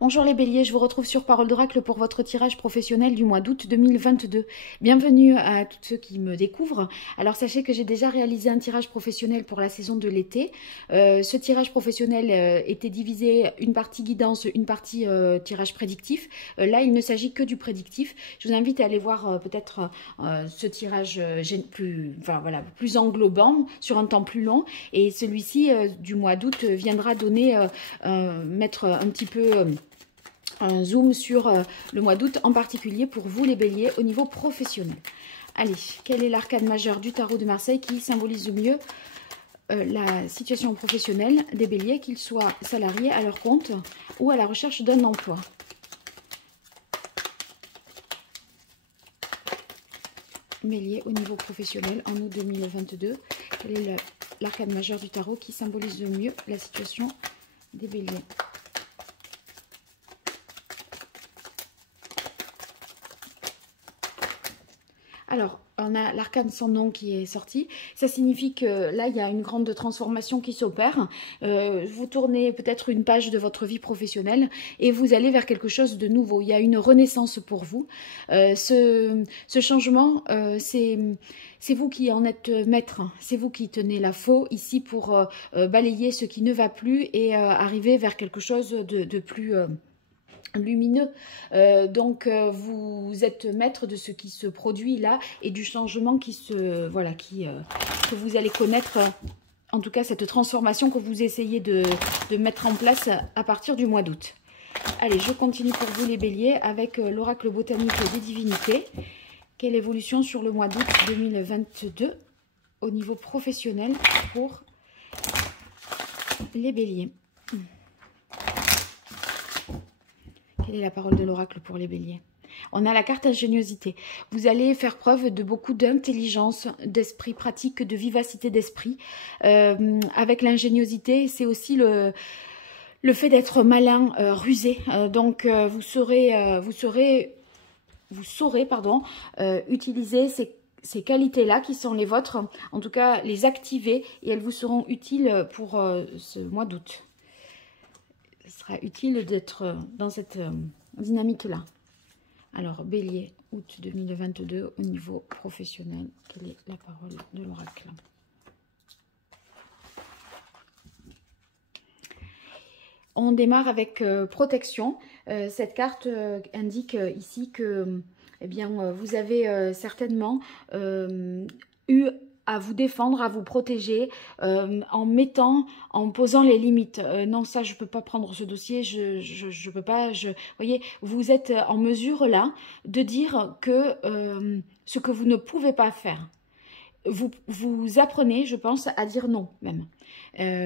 Bonjour les béliers, je vous retrouve sur Parole d'Oracle pour votre tirage professionnel du mois d'août 2022. Bienvenue à tous ceux qui me découvrent. Alors sachez que j'ai déjà réalisé un tirage professionnel pour la saison de l'été. Ce tirage professionnel était divisé une partie guidance, une partie tirage prédictif. Là, il ne s'agit que du prédictif. Je vous invite à aller voir peut-être ce tirage plus englobant sur un temps plus long. Et celui-ci du mois d'août viendra donner, mettre un petit peu... un zoom sur le mois d'août en particulier pour vous les béliers au niveau professionnel. Allez, quel est l'arcane majeur du tarot de Marseille qui symbolise le mieux la situation professionnelle des béliers, qu'ils soient salariés à leur compte ou à la recherche d'un emploi? Bélier au niveau professionnel en août 2022, quel est l'arcane majeur du tarot qui symbolise le mieux la situation des béliers? Alors, on a l'arcane sans nom qui est sorti. Ça signifie que là, il y a une grande transformation qui s'opère. Vous tournez peut-être une page de votre vie professionnelle et vous allez vers quelque chose de nouveau. Il y a une renaissance pour vous. Ce changement, c'est vous qui en êtes maître. C'est vous qui tenez la faux ici pour balayer ce qui ne va plus et arriver vers quelque chose de plus... lumineux. Vous êtes maître de ce qui se produit là et du changement qui se que vous allez connaître, en tout cas cette transformation que vous essayez de mettre en place à partir du mois d'août. Allez, je continue pour vous les béliers avec l'oracle botanique des divinités. Quelle évolution sur le mois d'août 2022 au niveau professionnel pour les béliers? Quelle est la parole de l'oracle pour les béliers? On a la carte ingéniosité. Vous allez faire preuve de beaucoup d'intelligence, d'esprit pratique, de vivacité d'esprit. Avec l'ingéniosité, c'est aussi le fait d'être malin, rusé. Vous saurez utiliser ces qualités-là qui sont les vôtres. En tout cas, les activer et elles vous seront utiles pour ce mois d'août. Ce sera utile d'être dans cette dynamique-là. Alors, bélier, août 2022, au niveau professionnel, quelle est la parole de l'oracle? On démarre avec protection. Cette carte indique ici que vous avez certainement eu à vous défendre, à vous protéger, en posant les limites. Non, ça, je ne peux pas prendre ce dossier, je peux pas. Voyez, vous êtes en mesure là de dire que ce que vous ne pouvez pas faire. Vous apprenez, je pense, à dire non même.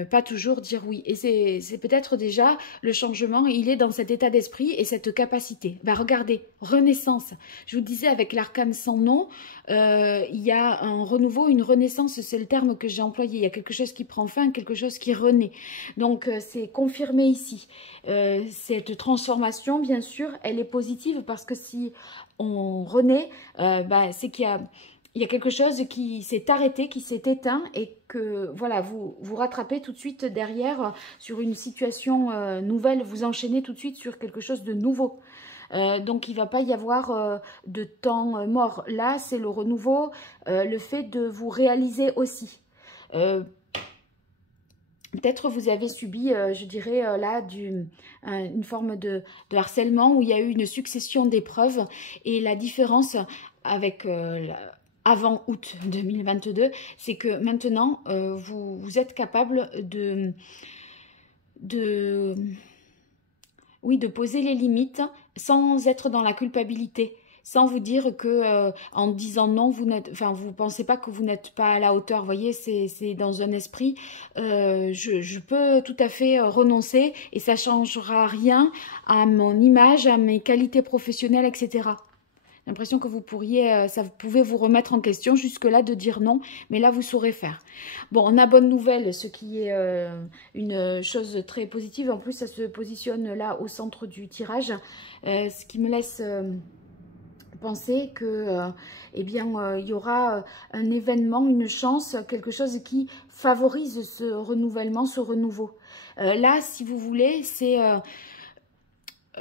Pas toujours dire oui. Et c'est peut-être déjà le changement, il est dans cet état d'esprit et cette capacité. Regardez, renaissance. Je vous disais avec l'arcane sans nom, il y a un renouveau, une renaissance, c'est le terme que j'ai employé. Il y a quelque chose qui prend fin, quelque chose qui renaît. Donc c'est confirmé ici. Cette transformation, bien sûr, elle est positive parce que si on renaît, c'est qu'il y a quelque chose qui s'est arrêté, qui s'est éteint et que voilà, vous rattrapez tout de suite derrière sur une situation nouvelle, vous enchaînez tout de suite sur quelque chose de nouveau. Donc il ne va pas y avoir de temps mort. Là, c'est le renouveau, le fait de vous réaliser aussi. Peut-être vous avez subi, je dirais, là, une forme de harcèlement où il y a eu une succession d'épreuves et la différence avec... avant août 2022, c'est que maintenant, vous êtes capable de poser les limites sans être dans la culpabilité, sans vous dire que en disant non, vous pensez pas que vous n'êtes pas à la hauteur. Vous voyez, c'est dans un esprit, je peux tout à fait renoncer et ça changera rien à mon image, à mes qualités professionnelles, etc. L'impression que vous pouvez vous remettre en question jusque-là de dire non, mais là, vous saurez faire. Bon, on a bonne nouvelle, ce qui est une chose très positive. En plus, ça se positionne là au centre du tirage, ce qui me laisse penser que, il y aura un événement, une chance, quelque chose qui favorise ce renouvellement, ce renouveau. Là, si vous voulez, c'est...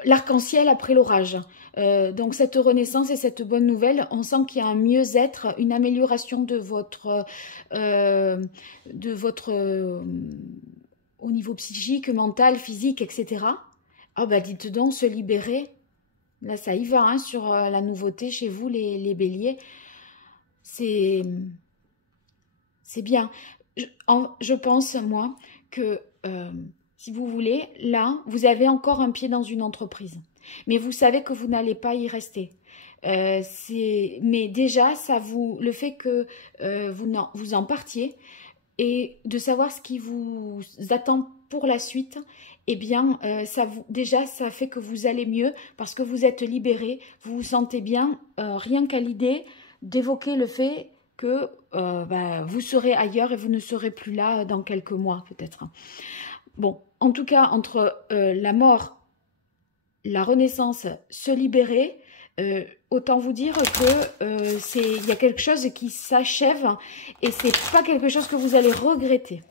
l'arc-en-ciel après l'orage. Donc cette renaissance et cette bonne nouvelle, on sent qu'il y a un mieux-être, une amélioration de votre au niveau psychique, mental, physique, etc. Ah bah dites donc, se libérer, là ça y va, hein, sur la nouveauté chez vous les béliers, c'est bien. Je pense, moi, que si vous voulez, là, vous avez encore un pied dans une entreprise. Mais vous savez que vous n'allez pas y rester. Mais déjà, le fait que vous en partiez et de savoir ce qui vous attend pour la suite, eh bien, déjà, ça fait que vous allez mieux parce que vous êtes libéré, vous vous sentez bien, rien qu'à l'idée d'évoquer le fait que vous serez ailleurs et vous ne serez plus là dans quelques mois peut-être. Bon, en tout cas, entre la mort, la renaissance, se libérer, autant vous dire que il y a quelque chose qui s'achève et c'est pas quelque chose que vous allez regretter.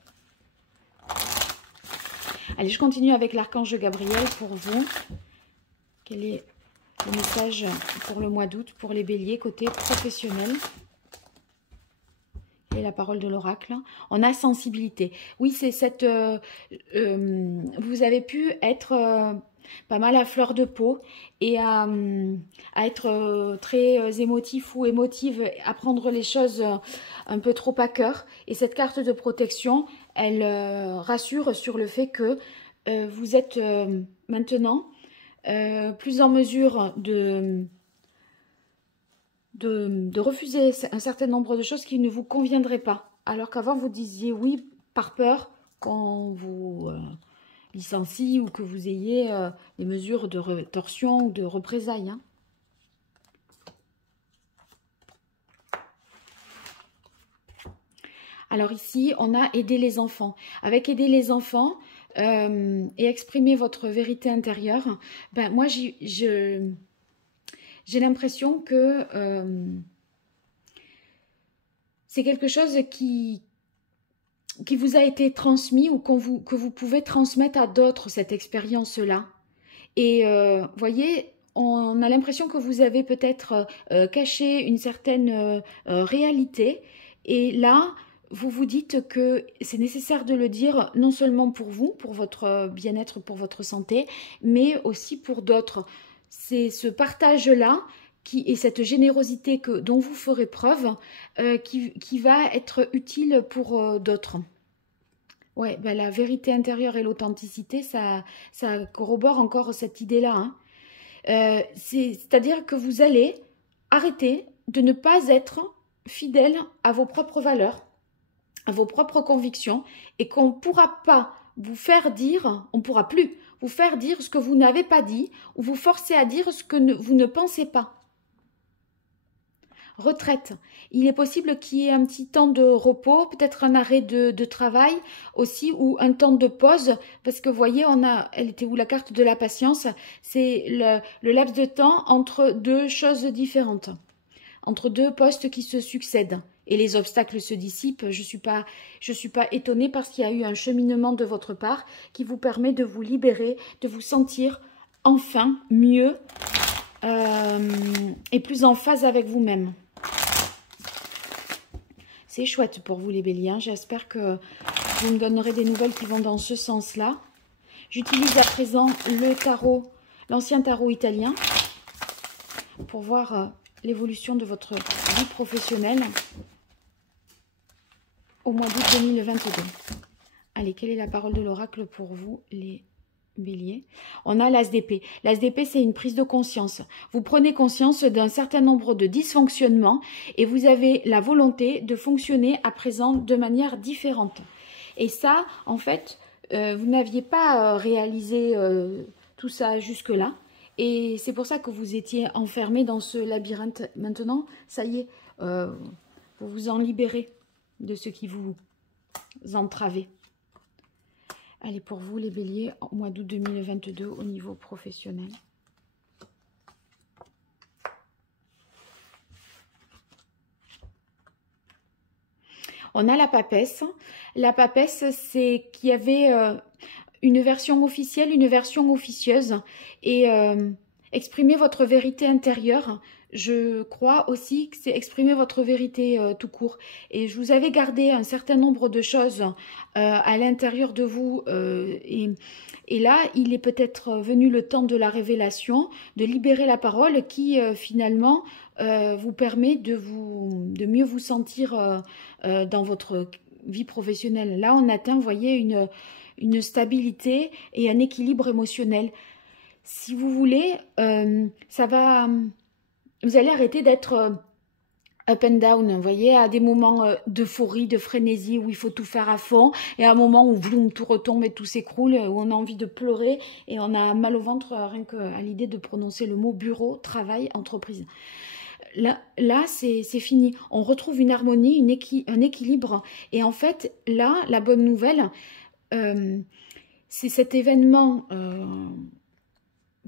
Allez, je continue avec l'archange Gabriel pour vous. Quel est le message pour le mois d'août pour les béliers côté professionnel? Et la parole de l'oracle. On a sensibilité. Oui, c'est cette... vous avez pu être pas mal à fleur de peau et à être très émotif ou émotive, à prendre les choses un peu trop à cœur. Et cette carte de protection, elle rassure sur le fait que vous êtes maintenant plus en mesure de refuser un certain nombre de choses qui ne vous conviendraient pas. Alors qu'avant, vous disiez oui par peur qu'on vous licencie ou que vous ayez des mesures de rétorsion ou de représailles. Hein. Alors ici, on a aider les enfants. Avec aider les enfants et exprimer votre vérité intérieure, ben moi, j'ai l'impression que c'est quelque chose qui vous a été transmis ou que vous pouvez transmettre à d'autres, cette expérience-là. Et voyez, on a l'impression que vous avez peut-être caché une certaine réalité. Et là, vous vous dites que c'est nécessaire de le dire non seulement pour vous, pour votre bien-être, pour votre santé, mais aussi pour d'autres. C'est ce partage-là et cette générosité dont vous ferez preuve qui va être utile pour d'autres. Ouais, ben la vérité intérieure et l'authenticité, ça corrobore encore cette idée-là. Hein. C'est-à-dire que vous allez arrêter de ne pas être fidèle à vos propres valeurs, à vos propres convictions, et qu'on ne pourra pas vous faire dire, on ne pourra plus vous faire dire ce que vous n'avez pas dit, ou vous forcer à dire ce que vous ne pensez pas. Retraite. Il est possible qu'il y ait un petit temps de repos, peut-être un arrêt de travail aussi, ou un temps de pause, parce que vous voyez, elle était où la carte de la patience? C'est le laps de temps entre deux choses différentes, entre deux postes qui se succèdent. Et les obstacles se dissipent. Je suis pas étonnée parce qu'il y a eu un cheminement de votre part qui vous permet de vous libérer, de vous sentir enfin mieux et plus en phase avec vous-même. C'est chouette pour vous les béliers. J'espère que vous me donnerez des nouvelles qui vont dans ce sens-là. J'utilise à présent le tarot, l'ancien tarot italien, pour voir l'évolution de votre vie professionnelle au mois d'août 2022. Allez, quelle est la parole de l'oracle pour vous, les béliers? On a l'as d'épée. L'as d'épée, c'est une prise de conscience. Vous prenez conscience d'un certain nombre de dysfonctionnements et vous avez la volonté de fonctionner à présent de manière différente. Et ça, en fait, vous n'aviez pas réalisé tout ça jusque-là. Et c'est pour ça que vous étiez enfermé dans ce labyrinthe. Maintenant, ça y est, vous vous en libérez de ce qui vous entravait. Allez, pour vous, les béliers, au mois d'août 2022, au niveau professionnel. On a la papesse. La papesse, c'est qu'il y avait une version officielle, une version officieuse, et exprimer votre vérité intérieure. Je crois aussi que c'est exprimer votre vérité tout court. Et je vous avais gardé un certain nombre de choses à l'intérieur de vous. Et là, il est peut-être venu le temps de la révélation, de libérer la parole qui finalement vous permet de mieux vous sentir dans votre vie professionnelle. Là, on atteint, vous voyez, une stabilité et un équilibre émotionnel. Si vous voulez, vous allez arrêter d'être up and down, vous voyez, à des moments d'euphorie, de frénésie, où il faut tout faire à fond, et à un moment où vroom, tout retombe et tout s'écroule, où on a envie de pleurer, et on a mal au ventre rien qu'à l'idée de prononcer le mot bureau, travail, entreprise. Là c'est fini. On retrouve une harmonie, un équilibre, et en fait, là, la bonne nouvelle, c'est cet événement...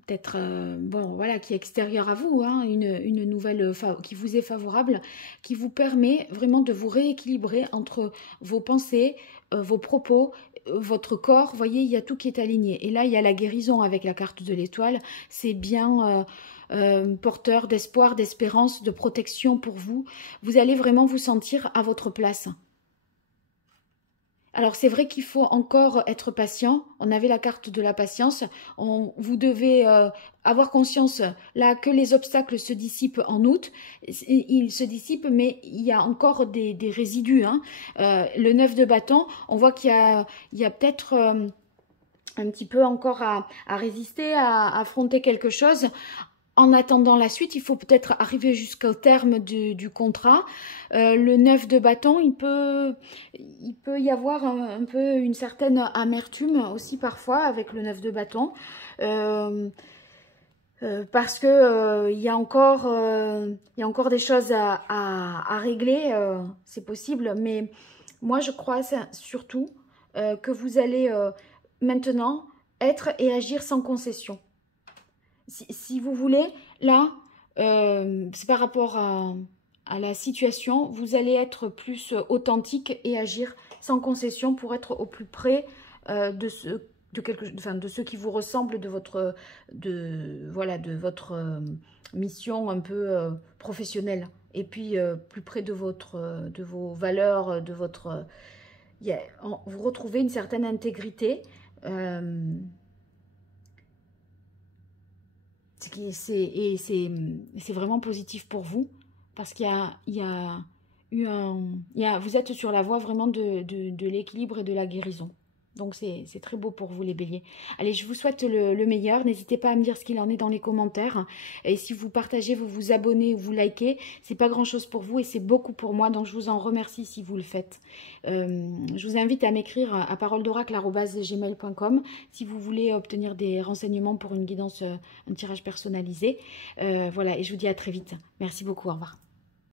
peut-être, bon, voilà, qui est extérieur à vous, hein, une nouvelle qui vous est favorable, qui vous permet vraiment de vous rééquilibrer entre vos pensées, vos propos, votre corps. Vous voyez, il y a tout qui est aligné. Et là, il y a la guérison avec la carte de l'étoile. C'est bien porteur d'espoir, d'espérance, de protection pour vous. Vous allez vraiment vous sentir à votre place. Alors, c'est vrai qu'il faut encore être patient. On avait la carte de la patience. Vous devez avoir conscience, là, que les obstacles se dissipent en août. Ils se dissipent, mais il y a encore des résidus. Hein. Le 9 de bâton, on voit qu'il y a peut-être... un petit peu encore à résister, à affronter quelque chose. En attendant la suite, il faut peut-être arriver jusqu'au terme du contrat. Le 9 de bâton, il peut y avoir un peu une certaine amertume aussi parfois avec le 9 de bâton. Parce que il y a encore des choses à régler, c'est possible. Mais moi, je crois surtout que vous allez maintenant être et agir sans concession. Si vous voulez, là, c'est par rapport à la situation, vous allez être plus authentique et agir sans concession pour être au plus près de ceux qui vous ressemblent, de votre mission un peu professionnelle. Et puis plus près de vos valeurs, vous retrouvez une certaine intégrité. C'est vraiment positif pour vous parce qu'il y a vous êtes sur la voie vraiment de l'équilibre et de la guérison. Donc c'est très beau pour vous les béliers. Allez, je vous souhaite le meilleur. N'hésitez pas à me dire ce qu'il en est dans les commentaires. Et si vous partagez, vous vous abonnez ou vous likez, c'est pas grand chose pour vous et c'est beaucoup pour moi. Donc je vous en remercie si vous le faites. Je vous invite à m'écrire à paroledoracle@gmail.com si vous voulez obtenir des renseignements pour une guidance, un tirage personnalisé. Voilà, et je vous dis à très vite. Merci beaucoup, au revoir.